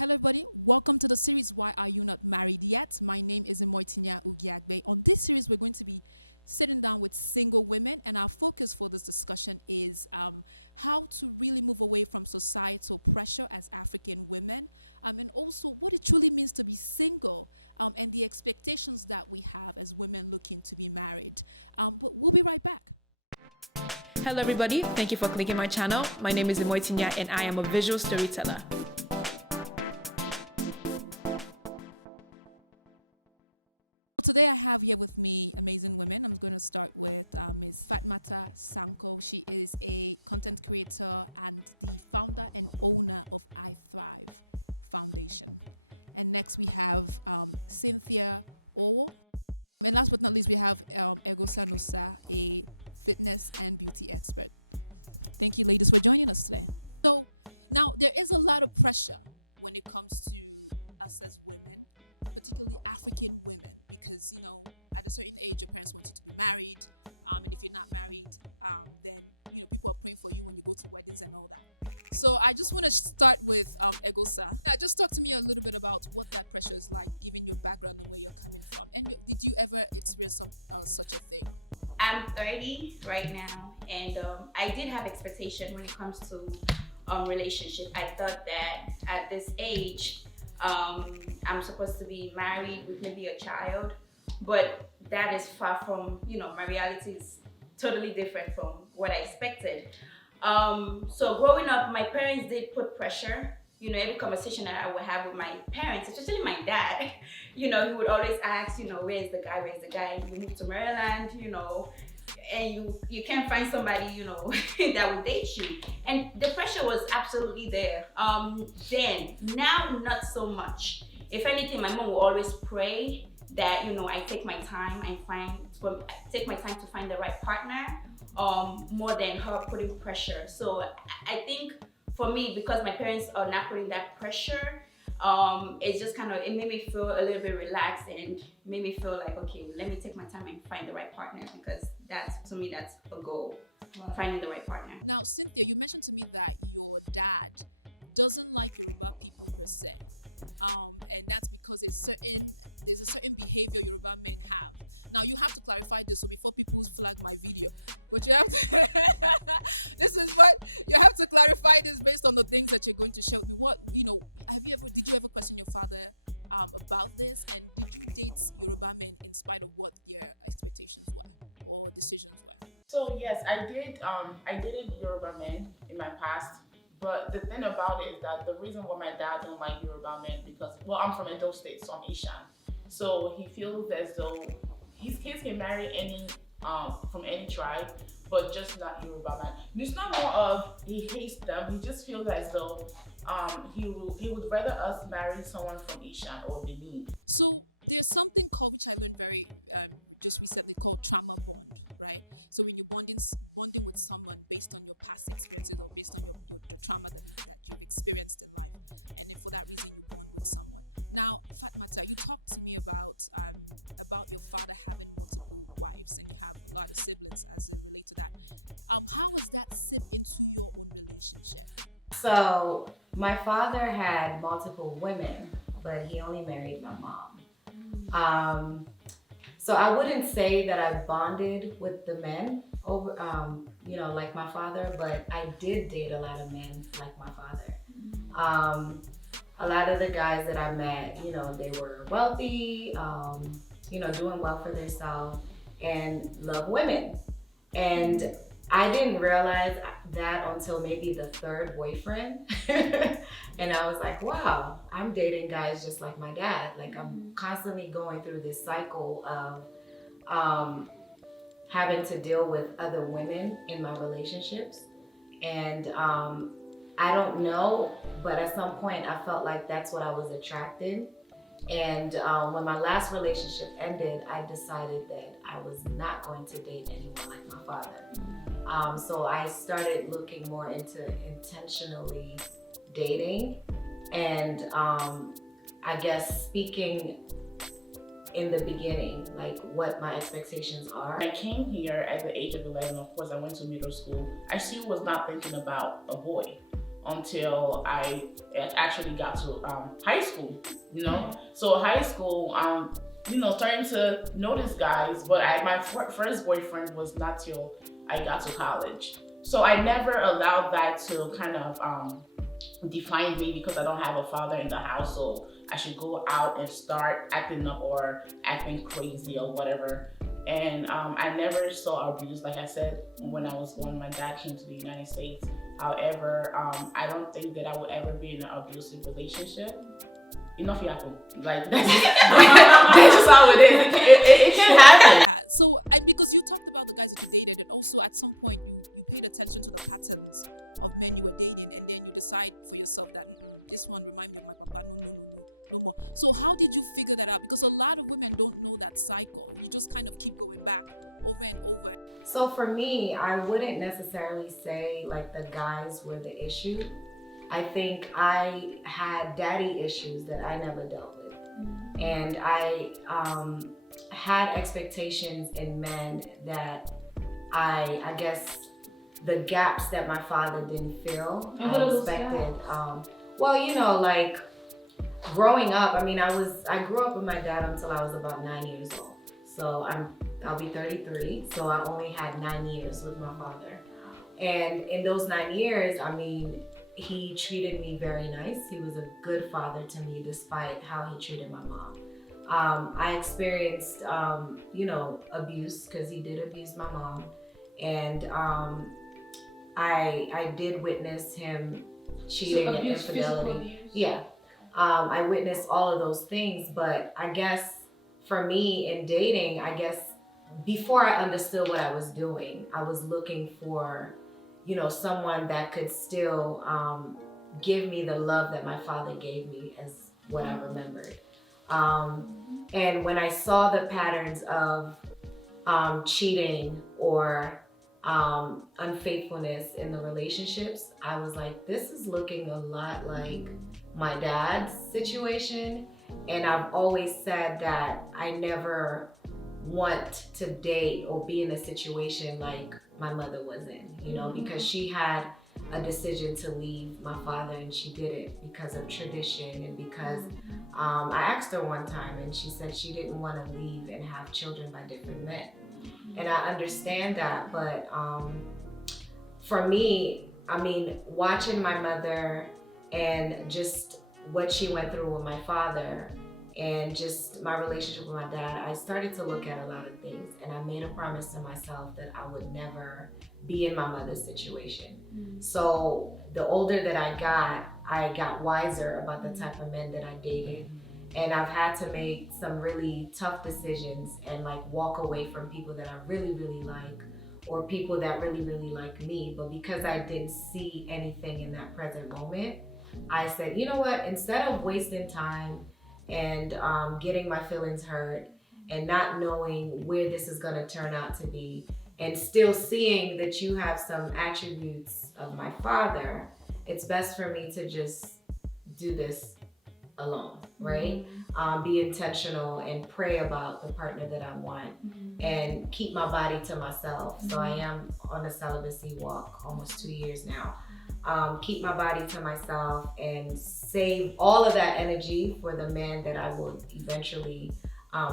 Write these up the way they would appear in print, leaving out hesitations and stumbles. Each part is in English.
Hello, everybody. Welcome to the series Why Are You Not Married Yet? My name is Imoitinya Ugiagbe. On this series, we're going to be sitting down with single women, and our focus for this discussion is how to really move away from societal pressure as African women, and also what it truly means to be single, and the expectations that we have as women looking to be married. But we'll be right back. Hello, everybody. Thank you for clicking my channel. My name is Imoitinya, and I am a visual storyteller. Today I have here with me amazing women. I'm going to start with Ms. Fatmata Sanko. She is a content creator and the founder and owner of I Thrive Foundation. And next we have Cynthia Owo. And last but not least, we have Egosa Nusa, a fitness and beauty expert. Thank you, ladies, for joining us today. So now there is a lot of pressure when it comes to us as women, particularly African women, because, you know, at a certain age, your parents want you to be married. And if you're not married, then, you know, people are praying for you when you go to weddings and all that. So I just want to start with Egosa. Just talk to me a little bit about what that pressure is like, given your background and where you're coming from. And did you ever experience such a thing? I'm 30 right now, and I did have expectation when it comes to relationship. I thought that at this age, I'm supposed to be married with maybe a child, but that is far from, you know, my reality is totally different from what I expected. So growing up, my parents did put pressure. You know, every conversation that I would have with my parents, especially my dad, you know, he would always ask, you know, where's the guy? Where's the guy? You moved to Maryland, you know, and you can't find somebody, you know, that will date you. And the pressure was absolutely there. Then, now not so much. If anything, my mom will always pray that, you know, I take my time and take my time to find the right partner, more than her putting pressure. So I think for me, because my parents are not putting that pressure, it's just kind of, it made me feel a little bit relaxed and made me feel like, okay, let me take my time and find the right partner, because that's, to me, that's a goal, finding the right partner. Now, Cynthia, you mentioned to me that your dad doesn't like Yoruba people per se. And that's because there's a certain behavior Yoruba men have. Now, you have to clarify this, so before people flag my video, but you have to this is what you have to clarify this based on the things that you're going to share with me. What, you know, did you ever question your father about this, and did you date Yoruba men in spite of what their expectations were or decisions were? So yes, I dated Yoruba men in my past. But the thing about it is that the reason why my dad don't like Yoruba men, because, well, I'm from Edo State, so I'm Ishan. So he feels as though his kids can marry any from any tribe, but just not Yoruba man. It's not more of he hates them. He just feels as though he would rather us marry someone from Ishan or Benin. So there's something called, which I learned very just recently, called trauma bond, right? So when you're bonding with someone based on your past experiences or based on your trauma that you've experienced in life, and then for that reason you bond with someone. Now, Fatmata, you talked to me about your father having multiple wives, and you have a lot of siblings as it relates to that. How has that seeped into your own relationship? So my father had multiple women, but he only married my mom. So I wouldn't say that I bonded with the men over, you know, like my father, but I did date a lot of men like my father. A lot of the guys that I met, you know, they were wealthy, you know, doing well for themselves and love women. And I didn't realize that until maybe the third boyfriend. And I was like, wow, I'm dating guys just like my dad. Like, I'm constantly going through this cycle of having to deal with other women in my relationships. And I don't know, but at some point I felt like that's what I was attracted. And when my last relationship ended, I decided that I was not going to date anyone like my father. So I started looking more into intentionally dating and I guess speaking in the beginning, like what my expectations are. When I came here at the age of 11, of course I went to middle school. I still was not thinking about a boy until I it actually got to high school, you know. So high school, you know, starting to notice guys, but my first boyfriend was not till I got to college. So I never allowed that to kind of define me because I don't have a father in the house. So I should go out and start acting up or acting crazy or whatever. And I never saw abuse, like I said, when I was born. My dad came to the United States. However, I don't think that I would ever be in an abusive relationship. Enough yapping. Like that's just how it is. It can happen. Yeah, so because you talked about the guys that you dated, and also at some point you paid attention to the patterns of men you were dating, and then you decide for yourself that this one remind me of my papa. No more. So how did you figure that out? Because a lot of women don't know that cycle. You just kind of keep going back over and over. So for me, I wouldn't necessarily say like the guys were the issue. I think I had daddy issues that I never dealt with. And I had expectations in men that I guess the gaps that my father didn't fill, I expected. Well, you know, like growing up, I mean, I grew up with my dad until I was about 9 years old. So I'll be 33, so I only had 9 years with my father. And in those 9 years, I mean, he treated me very nice. He was a good father to me despite how he treated my mom. I experienced, you know, abuse because he did abuse my mom. And I did witness him cheating and infidelity. Yeah. I witnessed all of those things, but I guess for me in dating, I guess before I understood what I was doing, I was looking for, you know, someone that could still give me the love that my father gave me as what I remembered. And when I saw the patterns of cheating or unfaithfulness in the relationships, I was like, this is looking a lot like my dad's situation. And I've always said that I never want to date or be in a situation like my mother was in, you know, because she had a decision to leave my father and she did it because of tradition and because I asked her one time and she said she didn't want to leave and have children by different men. And I understand that, but for me, I mean, watching my mother and just what she went through with my father and just my relationship with my dad, I started to look at a lot of things, and I made a promise to myself that I would never be in my mother's situation. So the older that I got wiser about the type of men that I dated, and I've had to make some really tough decisions and like walk away from people that I really, really like, or people that really, really like me. But because I didn't see anything in that present moment, I said, you know what, instead of wasting time and getting my feelings hurt and not knowing where this is gonna turn out to be, and still seeing that you have some attributes of my father, it's best for me to just do this alone, right? Be intentional and pray about the partner that I want and keep my body to myself. So I am on a celibacy walk almost 2 years now. Keep my body to myself and save all of that energy for the man that I will eventually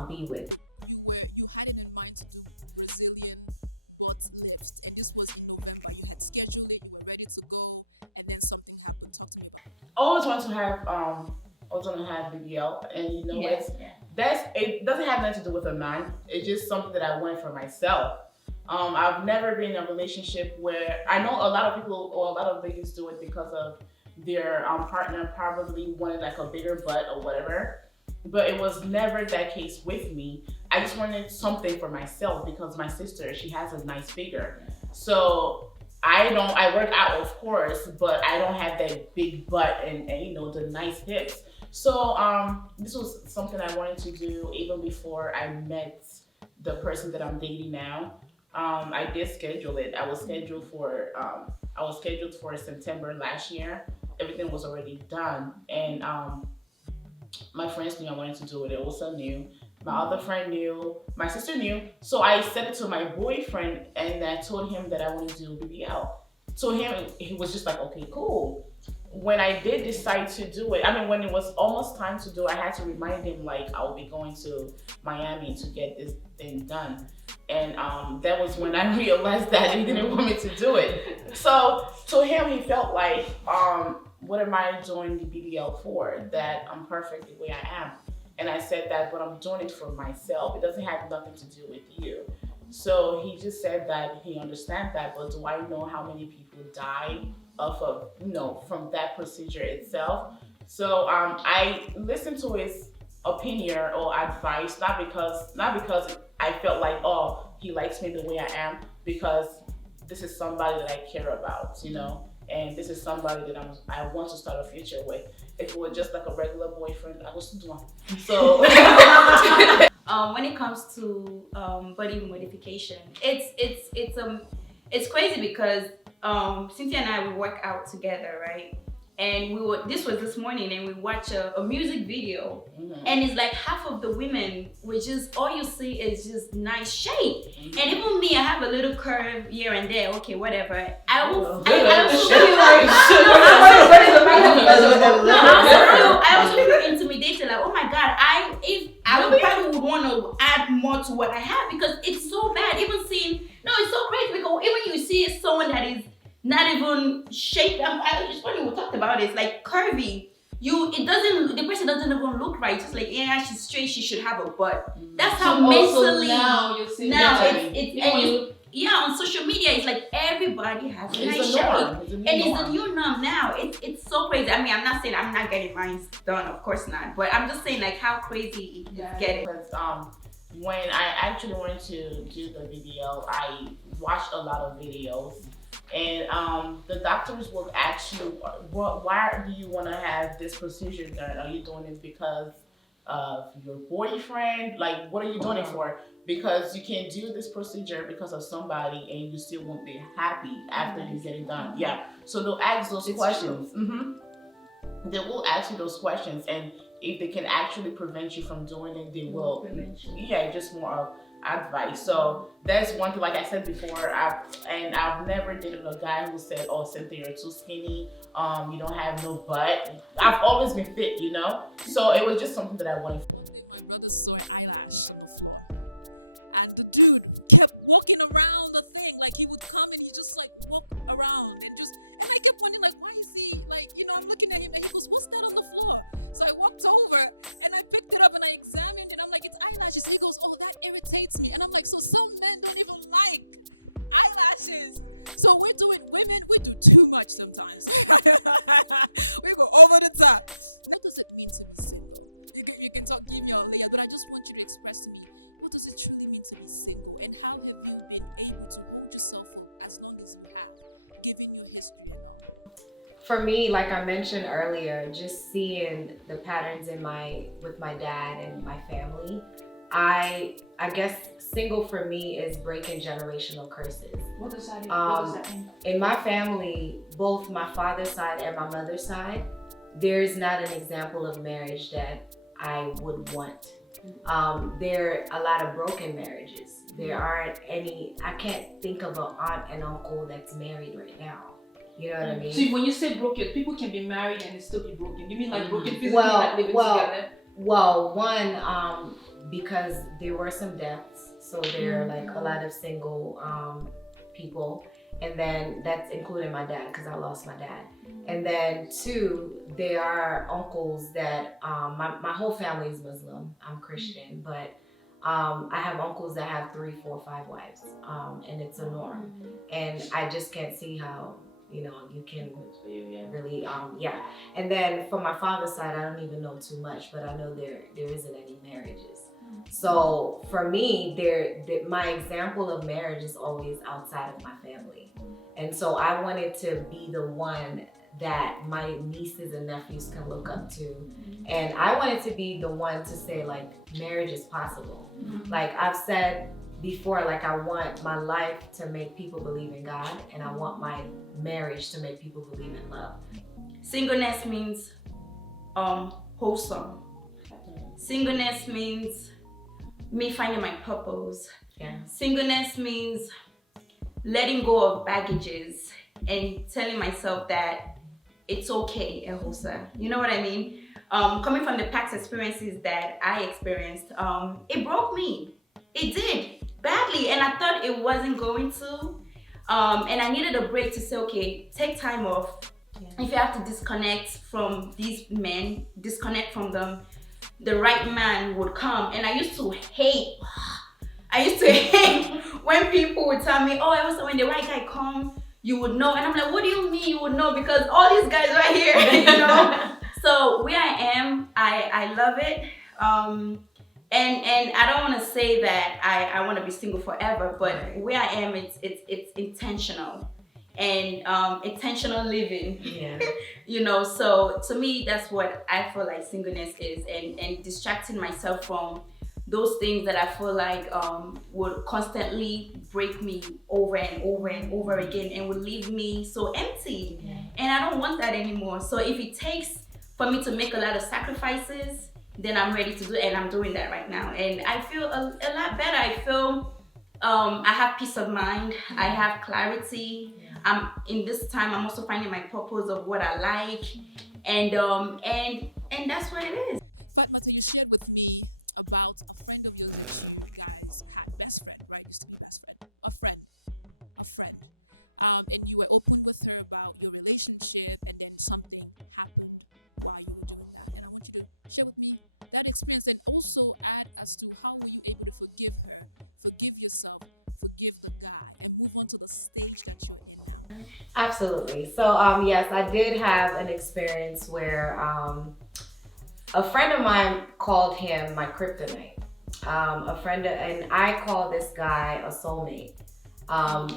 be with. You had it in mind to do Brazilian butt lifts, and this was in November. You had scheduled it, you were ready to go, and then something happened. Talk to me about it. I always want to have BBL, and you know, it doesn't have nothing to do with a man. It's just something that I want for myself. I've never been in a relationship where I know a lot of people or a lot of ladies do it because of their partner probably wanted like a bigger butt or whatever, but it was never that case with me. I just wanted something for myself because my sister, she has a nice figure. So I work out of course, but I don't have that big butt and you know, the nice hips. So this was something I wanted to do even before I met the person that I'm dating now. I did schedule it. I was scheduled for September last year. Everything was already done, and my friends knew I wanted to do it. It also knew. My other friend knew. My sister knew. So I said it to my boyfriend, and I told him that I wanted to do BBL. To him, he was just like, okay, cool. when I did decide to do it, I mean, when it was almost time to do it, I had to remind him like I'll be going to Miami to get this thing done. And that was when I realized that he didn't want me to do it. So to him, he felt like, what am I doing the BDL for? That I'm perfect the way I am. And I said that, but I'm doing it for myself. It doesn't have nothing to do with you. So he just said that he understands that, but do I know how many people died of from that procedure itself? So I listened to his opinion or advice, not because I felt like, oh, he likes me the way I am, because this is somebody that I care about, and this is somebody that I want to start a future with. If it were just like a regular boyfriend, I was doing. So when it comes to body modification, it's crazy because Cynthia and I, we work out together, right? And this was this morning, and we watch a music video, and it's like half of the women, which is all you see is just nice shape, and even me, I have a little curve here and there. Okay, whatever. I also feel intimidated. Like, oh my God, I probably would want to add more to what I have, because it's so bad. Even seeing, it's so crazy, because even you see someone that is not even shaped. It's funny, we talked about it. It's like curvy. The person doesn't even look right. Just like, yeah, she's straight, she should have a butt. That's how mentally now you see on social media, it's like everybody has a nice shape, and it's a new norm now. It's so crazy. I mean, I'm not saying I'm not getting mine done, of course not, but I'm just saying like how crazy it is getting. Because when I actually wanted to do the video, I watched a lot of videos. And the doctors will ask you, why do you want to have this procedure done? Are you doing it because of your boyfriend? Like, what are you doing it for? Because you can do this procedure because of somebody and you still won't be happy after you get it done. Yeah. So they'll ask those questions. They will ask you those questions, and if they can actually prevent you from doing it, they will. Yeah, just more of advice. So that's one thing, like I said before, I've never dated a guy who said, oh, Cynthia, you're too skinny, you don't have no butt. I've always been fit, so it was just something that I wanted. One day my brother saw an eyelash on the floor, and the dude kept walking around the thing. Like, he would come and he just like walk around and I kept wondering, like, why is he like, I'm looking at him and he goes, what's that on the floor? So I walked over and I picked it up and I examined it. I'm like, it's eyelashes. He goes, oh, that irritates me. And I'm like, so some men don't even like eyelashes. So women, we do too much sometimes. We go over the top. What does it mean to be single? You can give me your layer, but I just want you to express to me, what does it truly mean to be single, and how have you been able to hold yourself up as long as you have, given your history and all? For me, like I mentioned earlier, just seeing the patterns with my dad and my family, I guess single for me is breaking generational curses. What does that mean? In my family, both my father's side and my mother's side, there's not an example of marriage that I would want. There are a lot of broken marriages. There aren't any, I can't think of an aunt and uncle that's married right now. You know what I mean? So when you say broken, people can be married and still be broken. You mean like broken physically, not living together? Well, one, because there were some deaths, so there are like a lot of single people, and then that's including my dad, because I lost my dad. And then two, there are uncles that, my whole family is Muslim, I'm Christian, but I have uncles that have 3, 4, 5 wives, and it's a norm. And I just can't see how, you can really, And then for my father's side, I don't even know too much, but I know there isn't any marriages. So for me, my example of marriage is always outside of my family. And so I wanted to be the one that my nieces and nephews can look up to. And I wanted to be the one to say, like, marriage is possible. Like I've said before, like, I want my life to make people believe in God, and I want my marriage to make people believe in love. Singleness means wholesome. Singleness means me finding my purpose. Yeah. Singleness means letting go of baggages and telling myself that it's okay, Ehosa. You know what I mean? Coming from the past experiences that I experienced, it broke me. It did badly, and I thought it wasn't going to. And I needed a break to say, okay, take time off. Yeah. If you have to disconnect from these men, disconnect from them, the right man would come. And I used to hate when people would tell me, oh, I was when the right guy come, you would know. And I'm like, what do you mean you would know? Because all these guys right here, you know. So where I am, I love it. And I don't want to say that I want to be single forever, but where I am, it's intentional and intentional living. Yeah. You know, so to me, that's what I feel like singleness is, and distracting myself from those things that I feel like would constantly break me over and over and over again and would leave me so empty. Yeah. And I don't want that anymore. So if it takes for me to make a lot of sacrifices, then I'm ready to do it, and I'm doing that right now. And I feel a lot better. I feel I have peace of mind. I have clarity. I'm in this time. I'm also finding my purpose of what I like, and that's what it is. Fatmata, you shared with me about a friend of yours that you guys had, best friend, right? Used to be best friend, a friend. And you were open with her about your relationship, and then something happened while you were doing that. And I want you to share with me that experience, and also add as to how were you able to forgive her, forgive yourself, forgive the guy, and move on to the stage that you're in now. Absolutely. So yes, I did have an experience where a friend of mine called him my kryptonite. And I call this guy a soulmate.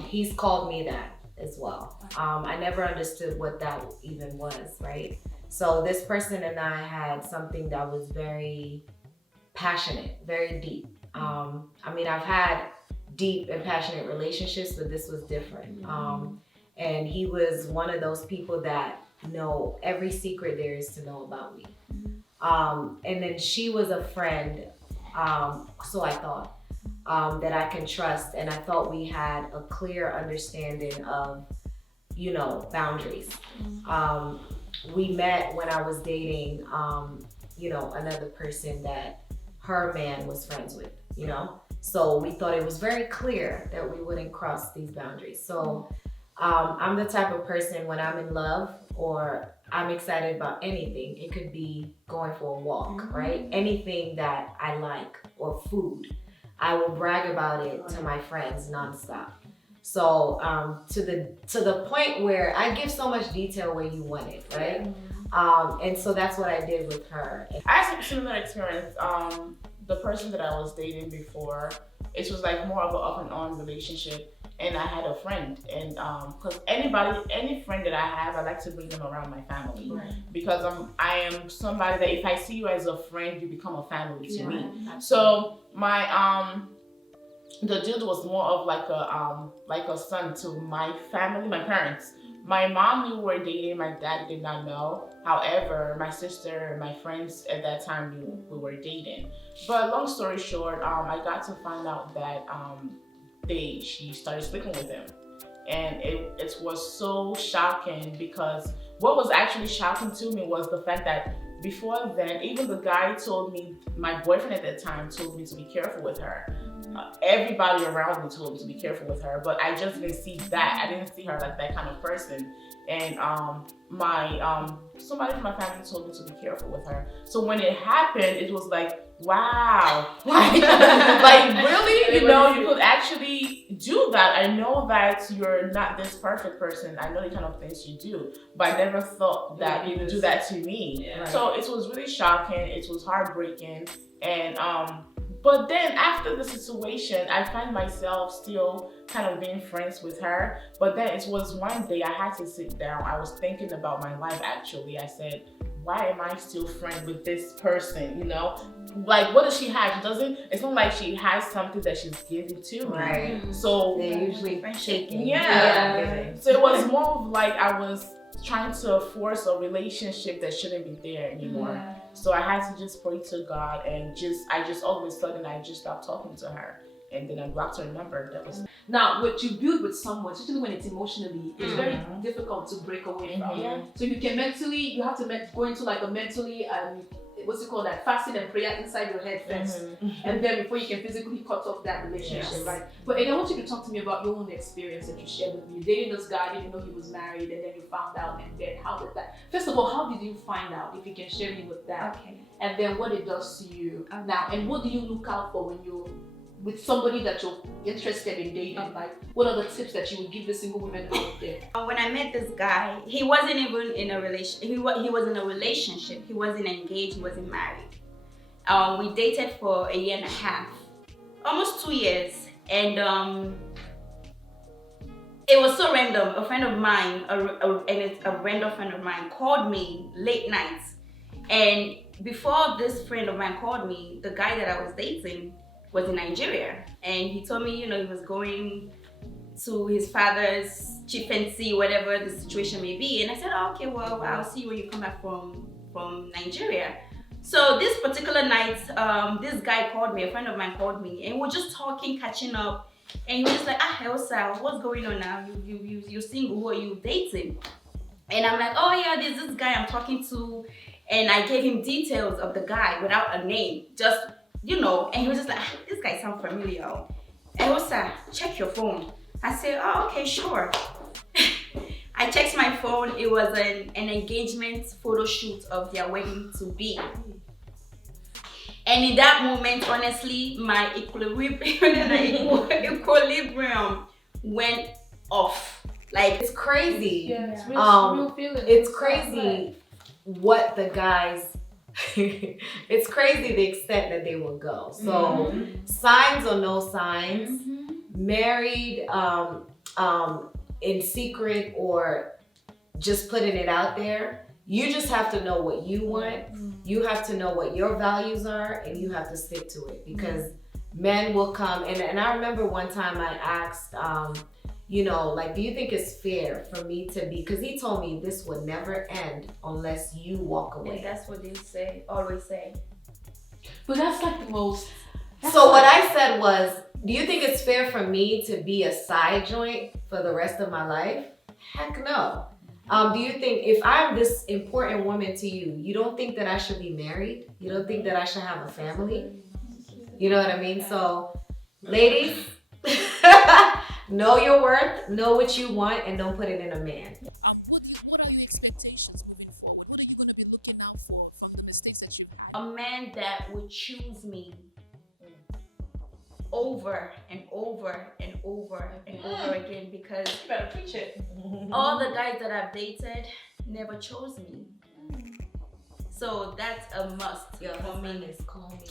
He's called me that as well. I never understood what that even was, right? So this person and I had something that was very passionate, very deep. I mean, I've had deep and passionate relationships, but this was different. And he was one of those people that know every secret there is to know about me. And then she was a friend, so I thought, that I can trust. And I thought we had a clear understanding of, you know, boundaries. We met when I was dating, you know, another person that her man was friends with, you know? So we thought it was very clear that we wouldn't cross these boundaries. So I'm the type of person, when I'm in love or I'm excited about anything, it could be going for a walk, right? Anything that I like, or food, I will brag about it to my friends nonstop. So to the point where I give so much detail where you want it, right? And so that's what I did with her. I had a similar experience. The person that I was dating before, it was like more of an off and on relationship. And I had a friend, and because any friend that I have, I like to bring them around my family, right? Because I am somebody that if I see you as a friend, you become a family to me. Absolutely. So my the dude was more of like a son to my family, my parents. My mom knew we were dating. My dad did not know. However, my sister and my friends at that time knew we were dating. But long story short, I got to find out that she started sleeping with him, and it was so shocking, because what was actually shocking to me was the fact that before then, even the guy told me, my boyfriend at that time told me to be careful with her. Everybody around me told me to be careful with her, but I just didn't see that. I didn't see her like that kind of person. And somebody from my family told me to be careful with her. So when it happened, it was like, wow, like really, you know, you could actually do that. I know that you're not this perfect person. I know the kind of things you do, but I never thought that you would do that to me. Yeah. So it was really shocking. It was heartbreaking, and but then after the situation, I find myself still kind of being friends with her. But then it was one day I had to sit down. I was thinking about my life, actually. I said, why am I still friends with this person, you know? Like, what does she have? It's not like she has something that she's giving to me. Right. So they're usually shaking. Yeah. So it was more of like I was trying to force a relationship that shouldn't be there anymore. So I had to just pray to God, and I just all of a sudden I just stopped talking to her. and then I blocked her number. That was Now, what you build with someone, especially when it's emotionally, it's very difficult to break away from. Mhm. So you can you have to go into like a mentally, what's it called, that fasting and prayer inside your head first, and then before you can physically cut off that relationship, Yes. right? But I want you to talk to me about your own experience that you shared with me. You dating this guy, didn't know he was married, and then you found out, and then how did that? First of all, how did you find out? If you can share me with that, Okay. and then what it does to you Okay. now, and what do you look out for when you're with somebody that you're interested in dating? Like, what are the tips that you would give the single women out there? When I met this guy, he wasn't even in a relation. He was in a relationship. He wasn't engaged. He wasn't married. We dated for a year and a half, almost 2 years, and it was so random. A friend of mine, a random friend of mine, called me late nights, and before this friend of mine called me, the guy that I was dating was in Nigeria, and he told me, he was going to his father's chieftaincy, whatever the situation may be. And I said, oh, okay, well, I'll see you when you come back from Nigeria. So this particular night, this guy called me, a friend of mine called me, and we were just talking, catching up, and he was just like, Elsa, what's going on now? You're single, who are you dating? And I'm like, oh yeah, there's this guy I'm talking to, and I gave him details of the guy without a name, just, and he was just like, this guy sounds familiar. Elsa, check your phone. I said, oh, okay, sure. I checked my phone. It was an engagement photo shoot of their wedding to be. And in that moment, honestly, my equilibrium went off. Like, It's crazy. Yeah, it's real feeling. It's crazy what the guys. It's crazy the extent that they will go. So signs or no signs, married in secret or just putting it out there. You just have to know what you want. You have to know what your values are, and you have to stick to it, because men will come. And I remember one time I asked, like, do you think it's fair for me to be, because he told me this would never end unless you walk away. and that's what they always say. But that's like the most. So what I said was, do you think it's fair for me to be a side joint for the rest of my life? Heck no. Do you think if I'm this important woman to you, you don't think that I should be married? You don't think that I should have a family? You know what I mean? So, ladies, know your worth, know what you want, and don't put it in a man. What are your expectations moving forward? What are you going to be looking out for from the mistakes that you've had? A man that would choose me over and over and over and over again, because You better preach it. all the guys that I've dated never chose me. So that's a must for me. Call me.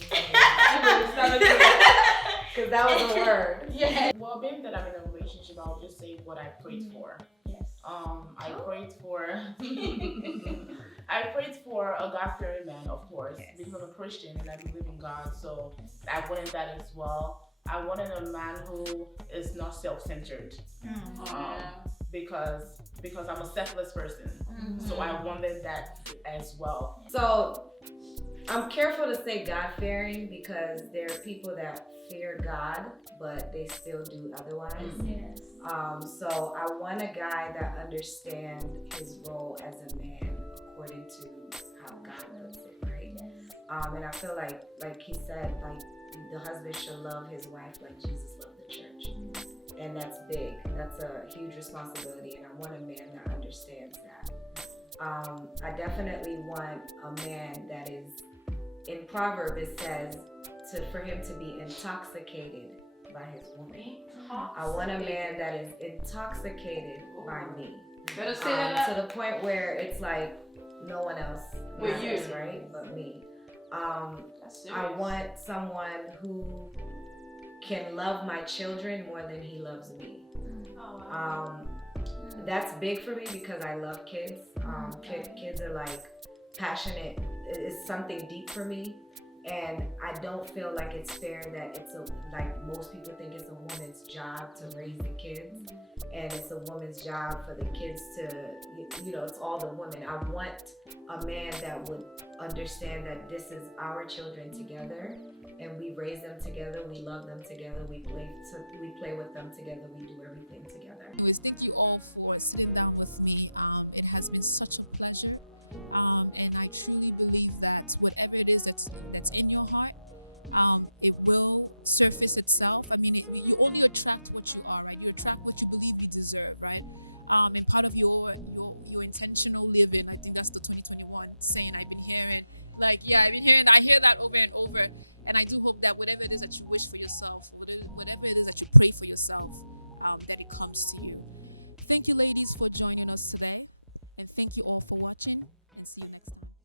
because that was a word. Yeah. Well, being that I'm in a relationship, I'll just say what I prayed for. Yes. I prayed for I prayed for a God-fearing man, of course, because I'm a Christian and I believe in God. So I wanted that as well. I wanted a man who is not self-centered, because I'm a selfless person. So I wanted that as well. So I'm careful to say God-fearing, because there are people that fear God, but they still do otherwise. Yes. So I want a guy that understands his role as a man according to how God does it, right? And I feel like he said, like, the husband should love his wife like Jesus loved the church. And that's big. That's a huge responsibility, and I want a man that understands that. I definitely want a man that is, in Proverbs it says, for him to be intoxicated by his woman. I want a man that is intoxicated by me. Better say that to the point where it's like no one else With you. matters, right? But me. I want someone who can love my children more than he loves me. That's big for me because I love kids. Kids are like passionate. It's something deep for me. And I don't feel like it's fair that it's a, like most people think it's a woman's job to raise the kids, and it's a woman's job for the kids to, you know, it's all the women. I want a man that would understand that this is our children together, and we raise them together, we love them together, we play with them together, we do everything together. Anyways, thank you all for sitting down with me. It has been such a pleasure. And I truly believe that whatever it is that's in your heart, it will surface itself. I mean, you only attract what you are, right? You attract what you believe you deserve, right? And part of your intentional living, I think that's the 2021 saying I've been hearing. Like, yeah, I hear that over and over. And I do hope that whatever it is that you wish for yourself, or whatever it is that you pray for yourself, that it comes to you. Thank you, ladies, for joining us today. And thank you all for watching, and see you next time.